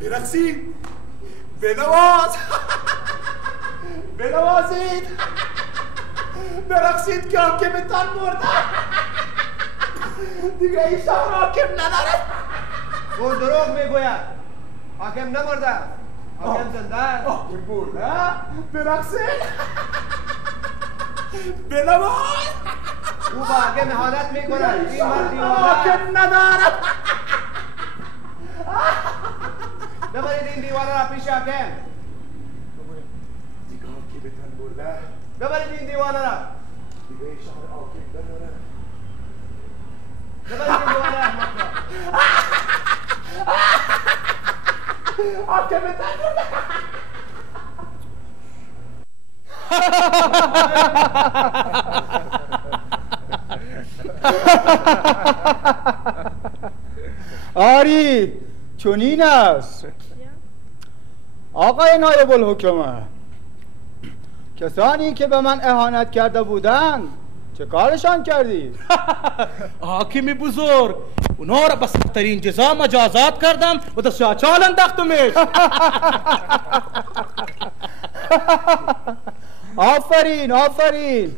برقصید بنواز بنوازید برقصید که حاکمتان مرده دیگه این شهر حاکم ندارد. او دروغ میگوید، حاکم نمرده، حاکم زنده است. حاکم مرده؟ برقصید بنواز. او با حاکم اهانت میکند. این مرد دیوانه حاکم ندارد. ببرید این دیوانه را پیش حاکم. دیگه حاکمتان مرده. ببرید این دیوانه را. دیگه این شهر حاکم ندارد. ببرید این دیوانه احمق را. حاکمتان مرده. آری چنین است آقای نایب الحکمه. کسانی که به من اهانت کرده بودند چه کارشان کردی؟ حاکم بزرگ اونا را به سخت‌ترین جزا مجازات کردم و در شاچال انداختمش. آفرین آفرین،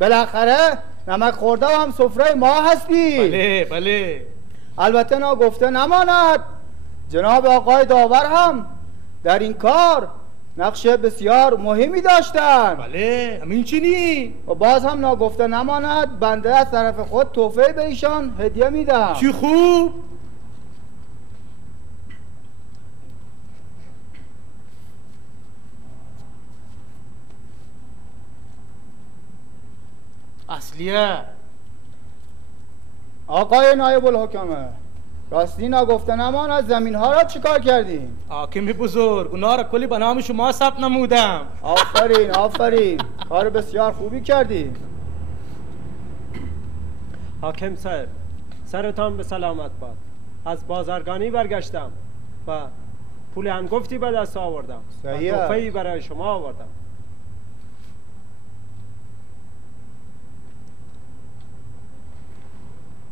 بالاخره نمک خورده و هم سفره ما هستی. بله بله. البته ناگفته نماند جناب آقای داور هم در این کار نقش بسیار مهمی داشتن. بله همین چینی. و باز هم ناگفته نماند بنده از طرف خود تحفه به ایشان هدیه میدم. چی خوب. اصلیه. آقای نایب الحکمه، راستی ناگفته نماند زمین ها را چیکار کردیم؟ حاکم بزرگ اونا را کلی به نام شما ثبت نمودم. آفرین آفرین، کار بسیار خوبی کردیم. حاکم صاحب سرتان به سلامت باد. از بازرگانی برگشتم و پول هنگفتی به دست آوردم و تحفه‌ای برای شما آوردم.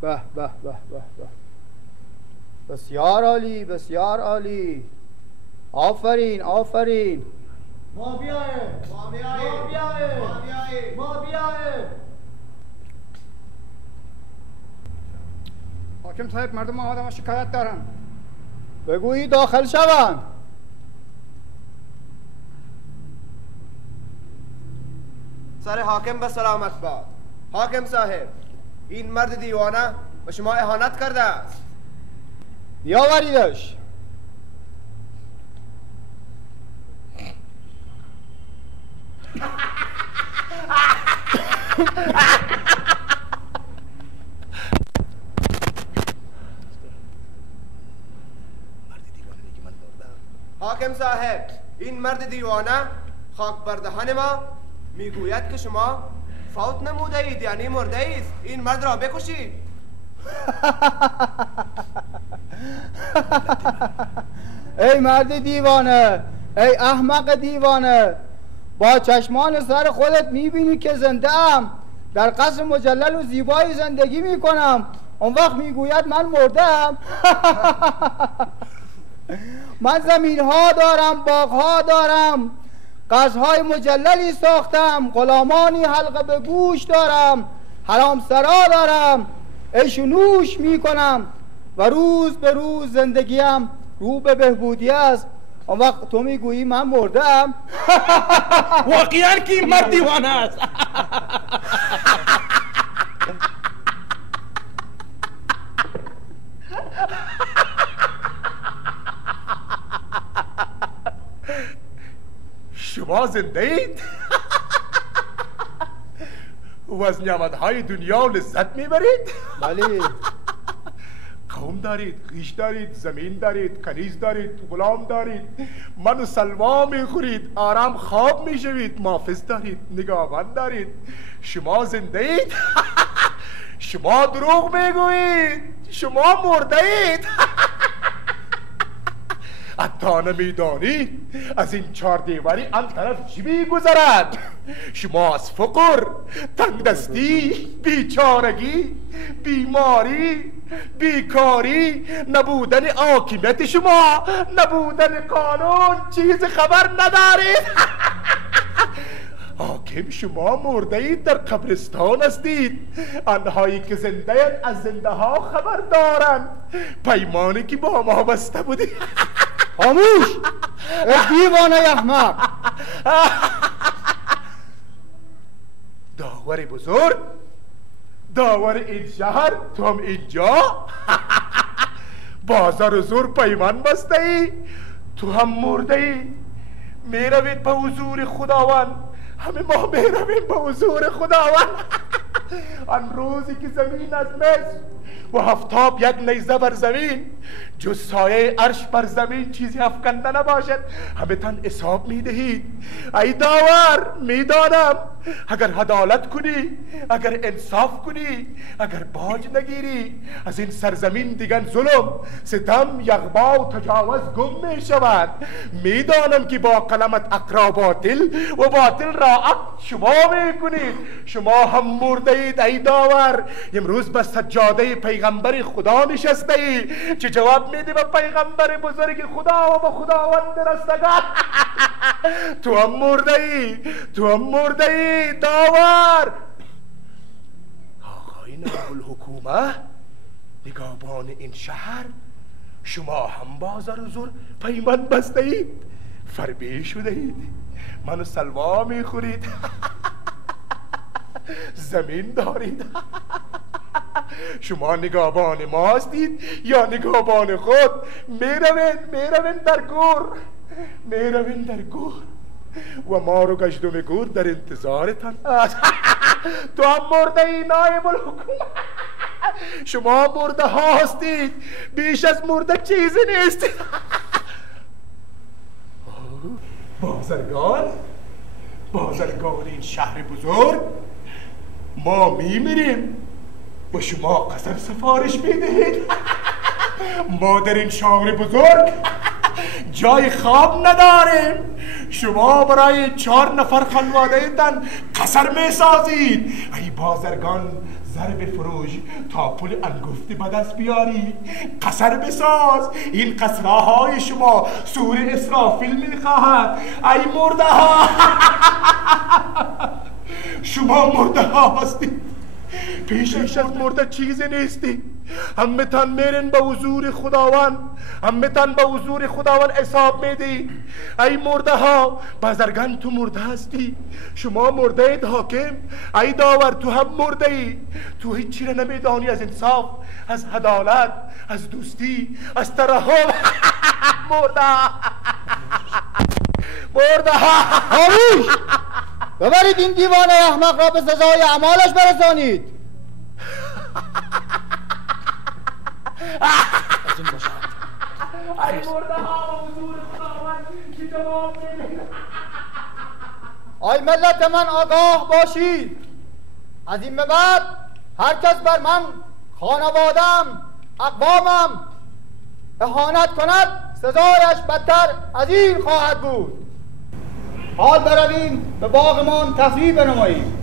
به به به به به، بسیار عالی بسیار عالی، آفرین آفرین. ما بیاییم ما بیاییم ما بیاییم ما بیاییم ما بیاییم. حاکم صاحب مردم آدم شکایت دارن. بگویی داخل شوند. سر حاکم به سلامت باد. حاکم صاحب این مرد دیوانه به شما اهانت کرده است. بیاوریدش. حاکم صاحب این مرد دیوانه خاک بر دهن ما میگوید که شما فوت نموده اید، یعنی مرده است. این مرد را بکشید. ای مرد دیوانه، ای احمق دیوانه، با چشمان سر خودت میبینی که زنده ام، در قصر مجلل و زیبایی زندگی میکنم، اون وقت میگوید من مردم. من زمین ها دارم، باغ ها دارم، قصرهای مجللی ساختم، غلامانی حلقه به گوش دارم، حرام سرا دارم، عیش و نوش میکنم و روز به روز زندگیم رو به بهبودی است. اون وقت تو میگویی من مردم. واقعا که این مرد دیوانه است. شما زنده اید؟ و از نعمتهای دنیا لذت میبرید؟ بله. قوم دارید، خویش دارید، زمین دارید، کنیز دارید، غلام دارید، من و سلوا میخورید، آرام خواب میشوید، محافظ دارید، نگاهبان دارید. شما زنده اید؟ شما دروغ میگویید، شما مرده اید. حتی نمیدانید از این چهار دیواری آن طرف چی میگذرد. شما از فقر، تنگدستی، بیچارگی، بیماری، بیکاری، نبودن حاکمیت شما، نبودن قانون چیز خبر ندارید. حاکم شما مرده اید، در قبرستان هستید. آنهایی که زنده اند از زنده ها خبر دارند. پیمانی که با ما بسته بودی. خاموش ای دیوانه احمق. داور بزرگ، داور این شهر، تو هم اینجا. بازار زور پیمان بسته ای، تو هم مرده ای. میروید به حضور خداوند، همه ما میرویم به حضور خداوند. آن روزی که زمین از مصر و هفتاب یک نیزه بر زمین، جز سایه عرش بر زمین چیزی افکنده نباشد، همه تن حساب میدهید. ای داور، میدانم اگر عدالت کنی، اگر انصاف کنی، اگر باج نگیری، از این سرزمین دیگر ظلم، ستم، یغما و تجاوز گم می شود. میدانم که با قلمت اقرا باطل و باطل را حق شما میکنید. شما هم مرده اید ای داور. امروز به سجاده پیغمبر خدا نشسته ای، چه جواب میدی به پیغمبر بزرگ خدا و به خداوند رستگار؟ تو هم مرده ای، تو هم مرده ای داور. آقای نایب الحکومه، نگهبان این شهر، شما هم با زر و زور پیمان بسته اید، فربه شده اید، منو سلوا میخورید، زمین دارید. شما نگهبان ما هستید یا نگهبان خود؟ میروین در گور، میروین در گور و ما رو گشتم گور در انتظارتان است. تو هم مرده ای نایب الحکومت، شما مرده ها هستید، بیش از مرده چیزی نیستید. بازرگان این شهر بزرگ، ما میمیریم و شما قصب سفارش میدهید. ما در این شهر بزرگ جای خواب نداریم، شما برای 4 نفر خانواده تن قصر میسازید. ای بازرگان، زر بفروش تا پول انگفتی به دست بیاری، قصر بساز. این قصرهای شما سور اسرافیل میخواهد. ای مرده ها، شما مرده ها هستید، پیش از مرده چیزی نیستی. همتان میرین به حضور خداوند، همتان به حضور خداوند حساب میدی. ای مرده ها، بازرگان تو مرده هستی، شما مرده اید حاکم. ای داور، تو هم مرده ای، تو هیچی را نمیدانی از انصاف، از عدالت، از دوستی، از ترحم. مرده ها. خاموش! ببرید این دیوانه احمق را به سزای اعمالش برسانید. ای مرده ها، حضور خداوند که جواب نمیده. آی ملت من، آگاه باشید. از این به بعد هر کس بر من، خانوادم، اقوامم اهانت کند، سزایش بدتر از این خواهد بود. حال برویم به باغمان تفریح بنماییم.